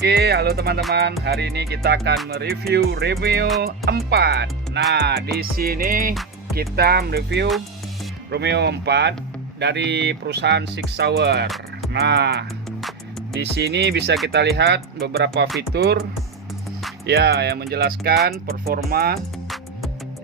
Oke, halo teman-teman. Hari ini kita akan mereview Romeo 4. Nah, di sini kita mereview Romeo 4 dari perusahaan Six Sauer. Nah, di sini bisa kita lihat beberapa fitur ya yang menjelaskan performa,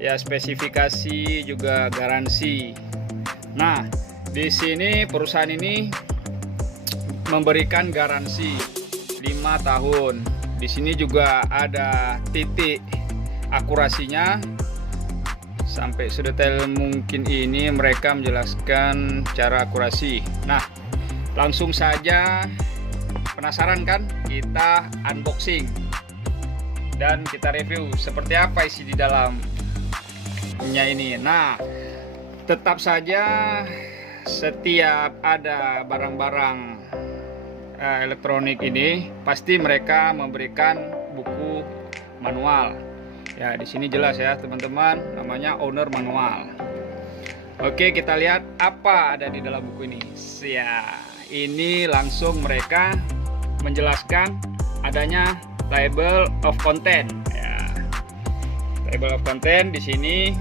ya spesifikasi juga garansi. Nah, di sini perusahaan ini memberikan garansi 5 tahun. Di sini juga ada titik akurasinya. Sampai sedetail mungkin ini mereka menjelaskan cara akurasi. Nah, langsung saja, penasaran kan? Kita unboxing dan kita review seperti apa isi di dalamnya ini. Nah, tetap saja setiap ada barang-barang elektronik ini pasti mereka memberikan buku manual. Ya, di sini jelas ya teman-teman, namanya owner manual. Oke, kita lihat apa ada di dalam buku ini. Ya, ini langsung mereka menjelaskan adanya table of content. Ya, table of content di sini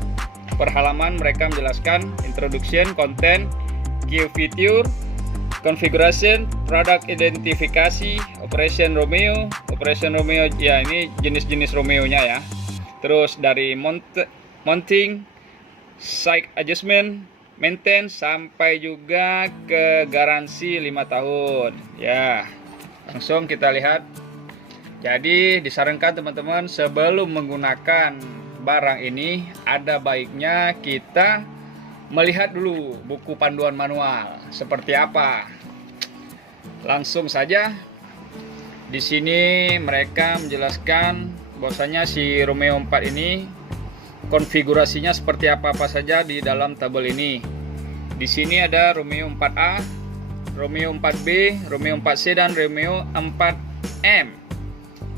per halaman mereka menjelaskan introduction, content, key feature, configuration, product identifikasi, operation Romeo ya, ini jenis-jenis Romeo-nya ya. Terus dari mounting, side adjustment, maintenance, sampai juga ke garansi 5 tahun. Ya, langsung kita lihat. Jadi disarankan teman-teman sebelum menggunakan barang ini ada baiknya kita melihat dulu buku panduan manual seperti apa. Langsung saja di sini mereka menjelaskan bahwasanya si Romeo 4 ini konfigurasinya seperti apa saja di dalam tabel ini. Di sini ada Romeo 4A, Romeo 4B, Romeo 4C dan Romeo 4M.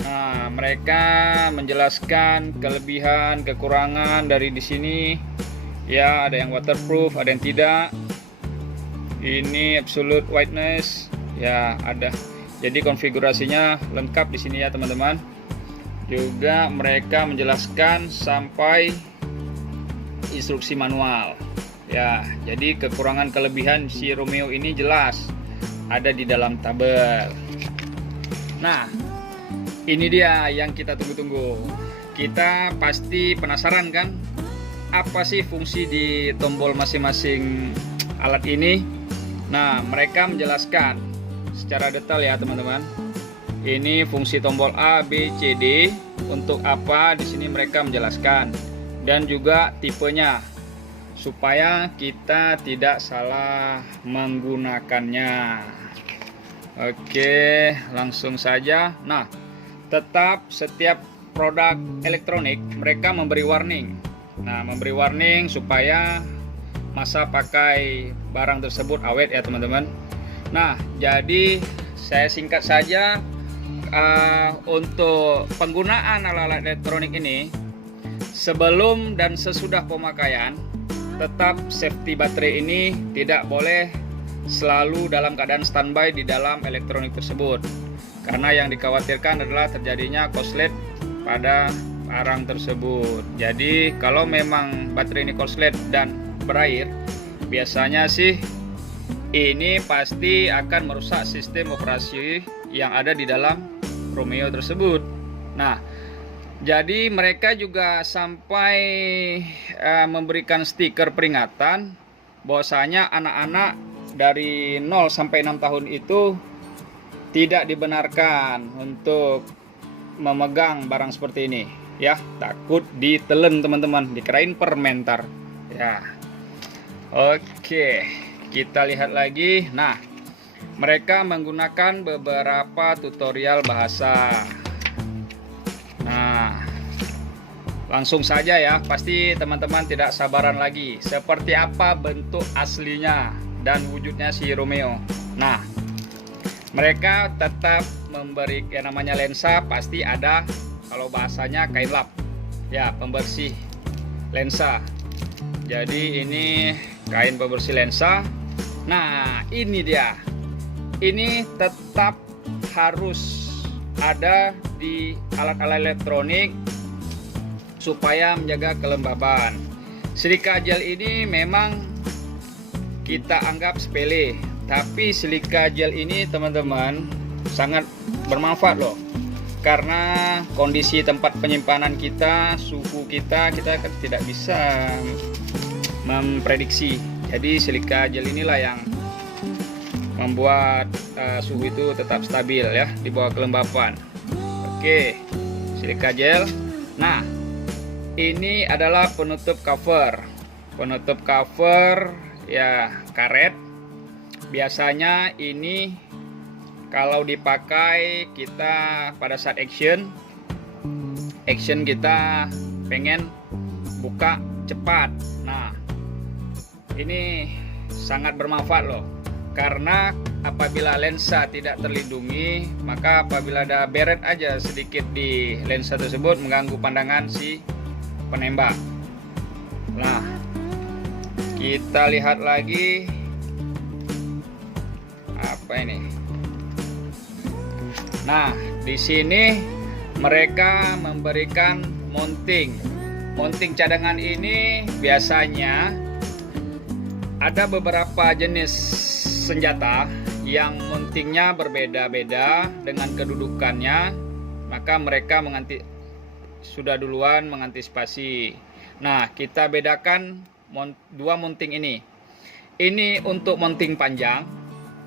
Nah, mereka menjelaskan kelebihan, kekurangan dari di sini. Ya, ada yang waterproof, ada yang tidak. Ini absolute whiteness. Ya, ada. Jadi konfigurasinya lengkap di sini ya, teman-teman. Juga mereka menjelaskan sampai instruksi manual. Ya, jadi kekurangan kelebihan si Romeo ini jelas ada di dalam tabel. Nah, ini dia yang kita tunggu-tunggu. Kita pasti penasaran kan? Apa sih fungsi di tombol masing-masing alat ini? Nah, mereka menjelaskan secara detail ya teman-teman. Ini fungsi tombol A, B, C, D untuk apa? Di sini mereka menjelaskan dan juga tipenya supaya kita tidak salah menggunakannya. Oke, langsung saja. Nah, tetap setiap produk elektronik mereka memberi warning. Nah, memberi warning supaya masa pakai barang tersebut awet ya teman-teman. Nah, jadi saya singkat saja untuk penggunaan alat-alat elektronik ini sebelum dan sesudah pemakaian tetap safety baterai ini tidak boleh selalu dalam keadaan standby di dalam elektronik tersebut, karena yang dikhawatirkan adalah terjadinya korslet pada barang tersebut. Jadi kalau memang baterai ini korslet dan berair, biasanya sih ini pasti akan merusak sistem operasi yang ada di dalam Romeo tersebut. Nah, jadi mereka juga sampai memberikan stiker peringatan bahwasanya anak-anak dari 0 sampai 6 tahun itu tidak dibenarkan untuk memegang barang seperti ini. Ya, takut ditelen teman-teman, dikirain permentar ya. Oke, kita lihat lagi. Nah, mereka menggunakan beberapa tutorial bahasa. Nah, langsung saja ya, pasti teman-teman tidak sabaran lagi seperti apa bentuk aslinya dan wujudnya si Romeo. Nah, mereka tetap memberi yang namanya lensa, pasti ada. Kalau bahasanya kain lap ya, pembersih lensa. Jadi ini kain pembersih lensa. Nah, ini dia. Ini tetap harus ada di alat-alat elektronik supaya menjaga kelembaban. Silika gel ini memang kita anggap sepele, tapi silika gel ini teman-teman sangat bermanfaat loh. Karena kondisi tempat penyimpanan kita, suhu kita tidak bisa memprediksi. Jadi silika gel inilah yang membuat suhu itu tetap stabil ya di bawah kelembapan. Oke, silika gel. Nah, ini adalah penutup cover. Penutup cover ya karet. Biasanya ini kalau dipakai kita pada saat action kita pengen buka cepat. Nah, ini sangat bermanfaat loh. Karena apabila lensa tidak terlindungi, maka apabila ada beret aja sedikit di lensa tersebut mengganggu pandangan si penembak. Nah, kita lihat lagi apa ini. Nah, di sini mereka memberikan mounting. Mounting cadangan ini biasanya ada beberapa jenis senjata yang mountingnya berbeda-beda dengan kedudukannya, maka mereka sudah duluan mengantisipasi. Nah, kita bedakan dua mounting ini. Ini untuk mounting panjang,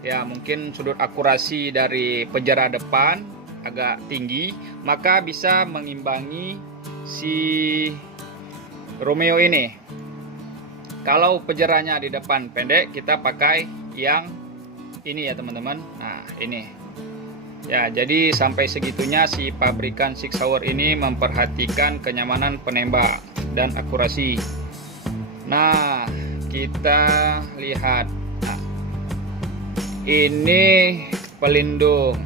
ya mungkin sudut akurasi dari penjara depan agak tinggi, maka bisa mengimbangi si Romeo ini. Kalau penjaranya di depan pendek, kita pakai yang ini ya teman-teman. Nah, ini ya, jadi sampai segitunya si pabrikan Sig Sauer ini memperhatikan kenyamanan penembak dan akurasi. Nah, kita lihat. Nah, ini pelindung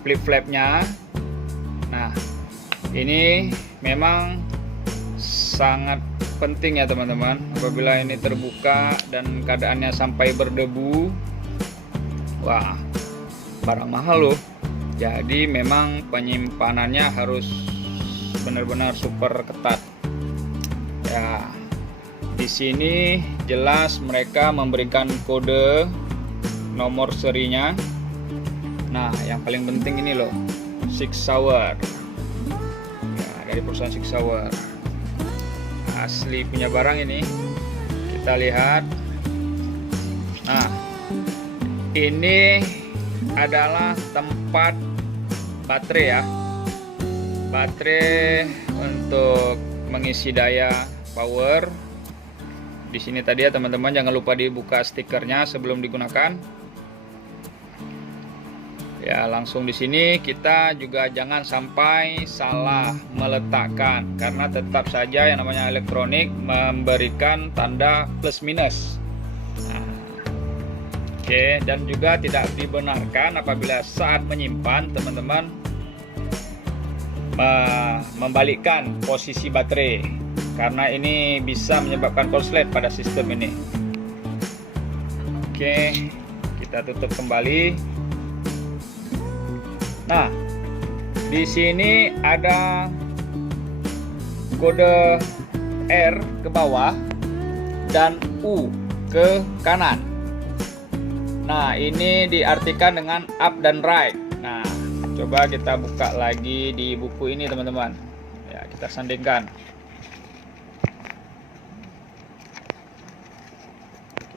flip flapnya. Nah, ini memang sangat penting ya teman-teman. Apabila ini terbuka dan keadaannya sampai berdebu, wah, barang mahal loh. Jadi memang penyimpanannya harus benar-benar super ketat. Ya, di sini jelas mereka memberikan kode nomor serinya. Nah, yang paling penting ini loh, Sig Sauer. Ya, dari perusahaan Sig Sauer. Asli punya barang ini. Kita lihat. Nah, ini adalah tempat baterai ya. Baterai untuk mengisi daya power. Di sini tadi ya teman-teman, jangan lupa dibuka stikernya sebelum digunakan. Ya, langsung di sini kita juga jangan sampai salah meletakkan, karena tetap saja yang namanya elektronik memberikan tanda plus minus. Nah, oke, dan juga tidak dibenarkan apabila saat menyimpan teman-teman membalikkan posisi baterai, karena ini bisa menyebabkan korslet pada sistem ini. Oke, kita tutup kembali. Nah, di sini ada kode R ke bawah dan U ke kanan. Nah, ini diartikan dengan up dan right. Nah, coba kita buka lagi di buku ini teman-teman. Ya, kita sandingkan.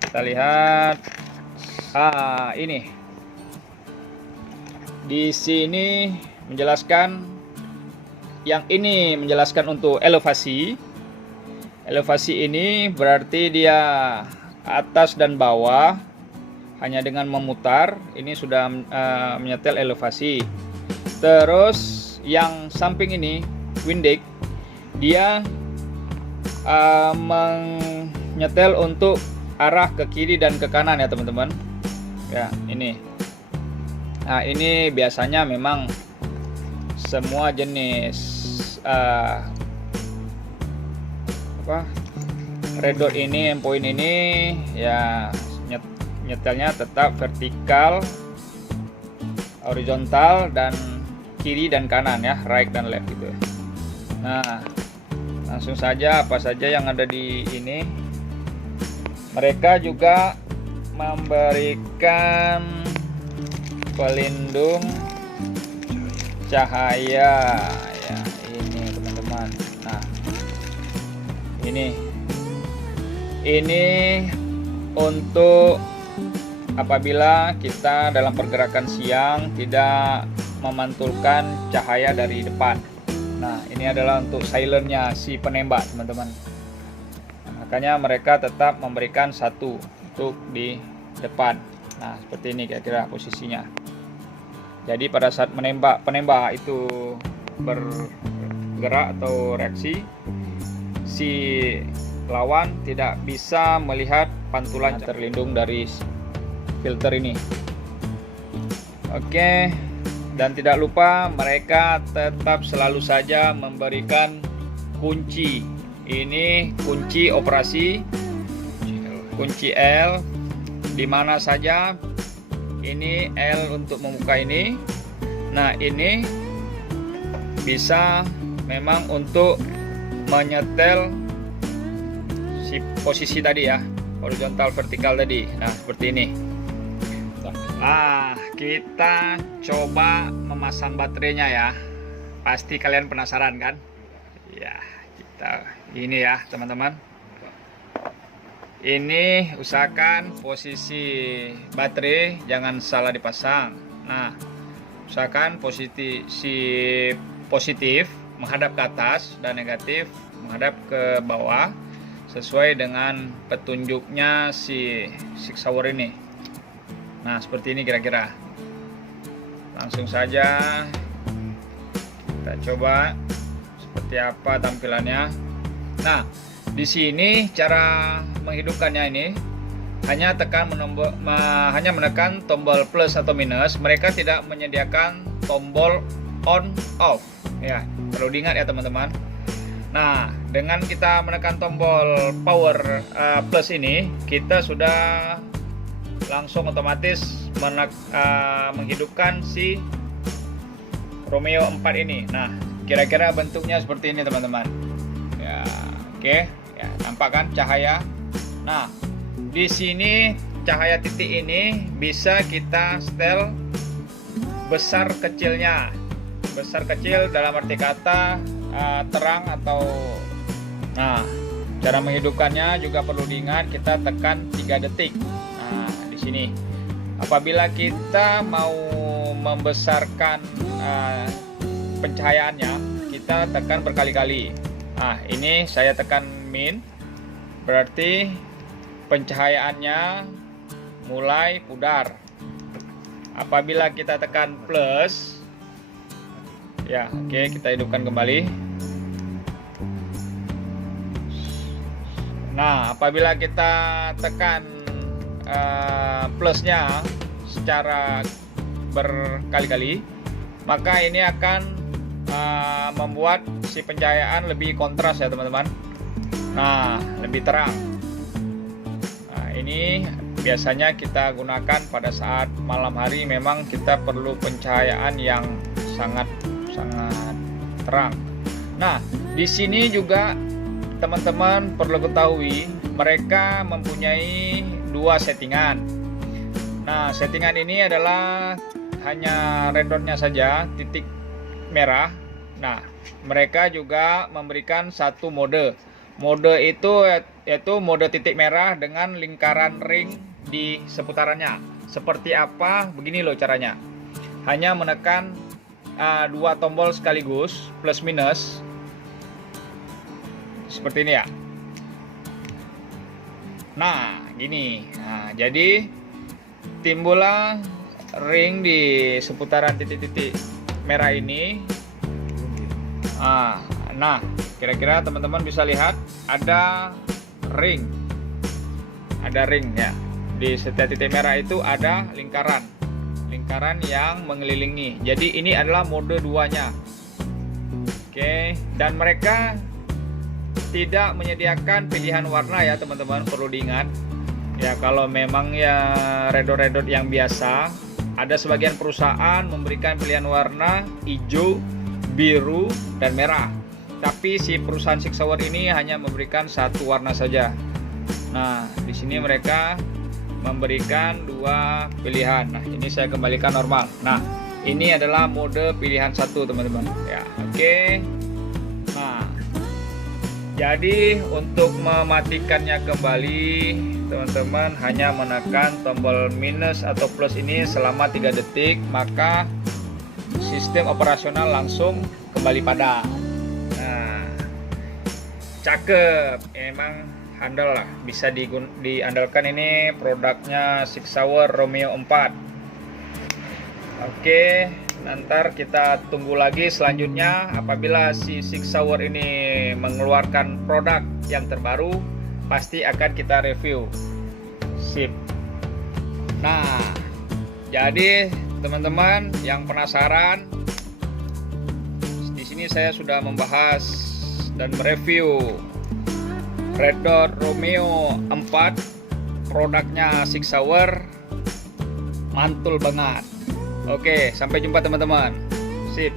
Kita lihat. Ini. Di sini menjelaskan, yang ini menjelaskan untuk elevasi. Elevasi ini berarti dia atas dan bawah hanya dengan memutar ini sudah menyetel elevasi. Terus yang samping ini windex, dia menyetel untuk arah ke kiri dan ke kanan ya teman-teman. Ya, ini. Nah, ini biasanya memang semua jenis red dot ini, endpoint ini ya nyetelnya tetap vertikal, horizontal, dan kiri dan kanan ya, right dan left gitu. Nah, langsung saja apa saja yang ada di ini. Mereka juga memberikan pelindung cahaya ya, ini teman-teman. Nah, ini untuk apabila kita dalam pergerakan siang tidak memantulkan cahaya dari depan. Nah, ini adalah untuk silentnya si penembak, teman-teman. Nah, makanya mereka tetap memberikan satu untuk di depan. Nah, seperti ini kira-kira posisinya. Jadi pada saat penembak itu bergerak atau reaksi, si lawan tidak bisa melihat pantulan terlindung dari filter ini. Oke, dan tidak lupa mereka tetap selalu saja memberikan kunci. Ini kunci operasi, kunci L di mana saja. Ini L untuk membuka ini. Nah, ini bisa memang untuk menyetel si posisi tadi ya, horizontal vertikal tadi. Nah, seperti ini. Nah, kita coba memasang baterainya ya. Pasti kalian penasaran kan? Ya, kita ini ya, teman-teman. Ini usahakan posisi baterai jangan salah dipasang. Nah, usahakan posisi positif menghadap ke atas dan negatif menghadap ke bawah sesuai dengan petunjuknya si 6 hour ini. Nah, seperti ini kira-kira. Langsung saja kita coba seperti apa tampilannya. Nah, di sini cara menghidupkannya ini hanya menekan tombol plus atau minus. Mereka tidak menyediakan tombol on off ya, perlu diingat ya teman-teman. Nah, dengan kita menekan tombol power plus ini, kita sudah langsung otomatis menghidupkan si Romeo 4 ini. Nah, kira-kira bentuknya seperti ini teman-teman ya. Oke ya, nampak kan cahaya. Nah, di sini cahaya titik ini bisa kita setel besar kecilnya. Besar kecil dalam arti kata terang atau. Nah, cara menghidupkannya juga perlu diingat, kita tekan 3 detik. Nah, di sini apabila kita mau membesarkan pencahayaannya, kita tekan berkali-kali. Nah, ini saya tekan min, berarti pencahayaannya mulai pudar. Apabila kita tekan plus ya, oke, kita hidupkan kembali. Nah, apabila kita tekan plusnya secara berkali-kali, maka ini akan membuat si pencahayaan lebih kontras ya teman-teman. Nah, lebih terang. Nah, ini biasanya kita gunakan pada saat malam hari. Memang kita perlu pencahayaan yang sangat terang. Nah, di sini juga teman-teman perlu ketahui, mereka mempunyai 2 settingan. Nah, settingan ini adalah hanya red dotnya saja, titik merah. Nah, mereka juga memberikan satu mode. Mode itu yaitu mode titik merah dengan lingkaran ring di seputarannya. Seperti apa? Begini loh caranya. Hanya menekan 2 tombol sekaligus, plus minus. Seperti ini ya. Nah, gini. Nah, jadi timbullah ring di seputaran titik-titik merah ini. Nah, kira-kira teman-teman bisa lihat ada ring. Ada ring ya. Di setiap titik merah itu ada lingkaran yang mengelilingi. Jadi ini adalah mode 2-nya. Oke, dan mereka tidak menyediakan pilihan warna ya teman-teman, perlu diingat. Ya, kalau memang ya redot-redot yang biasa Ada sebagian perusahaan memberikan pilihan warna hijau, biru, dan merah. Tapi si perusahaan Six Hour ini hanya memberikan satu warna saja. Nah, di sini mereka memberikan dua pilihan. Nah, ini saya kembalikan normal. Nah, ini adalah mode pilihan satu, teman-teman. Ya, oke. Nah, jadi untuk mematikannya kembali, teman-teman hanya menekan tombol minus atau plus ini selama 3 detik, maka sistem operasional langsung kembali padam. Nah, cakep, emang handal lah, bisa diandalkan. Ini produknya Six Hour Romeo 4. Oke, nanti kita tunggu lagi selanjutnya apabila si Six Hour ini mengeluarkan produk yang terbaru, pasti akan kita review. Sip. Nah, jadi teman-teman yang penasaran, di sini saya sudah membahas dan mereview Red Dot Romeo 4, produknya Six Hour, mantul banget. Oke, sampai jumpa teman-teman. Sip.